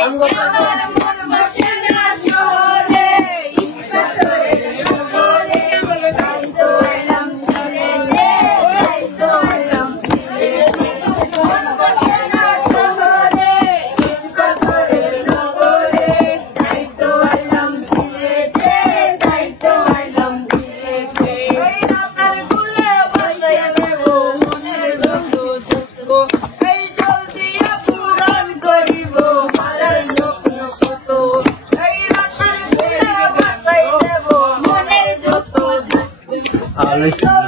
আমার মন বসে না শহরে ইন্দ্রচরের নগরে তাই তো এলাম সিলেটে তাই তো এলাম সিলেটে মন বসে না শহরে ইন্দ্রচরের নগরে তাই তো এলাম সিলেটে তাই তো এলাম সিলেটে ওই রাতার কুলে বসে দেব মনের যত দুঃখ এই জল দিয়া পূরণ করিব মালার স্বপ্ন কত এই রাতার কুলে বসে দেব মনের যত দুঃখ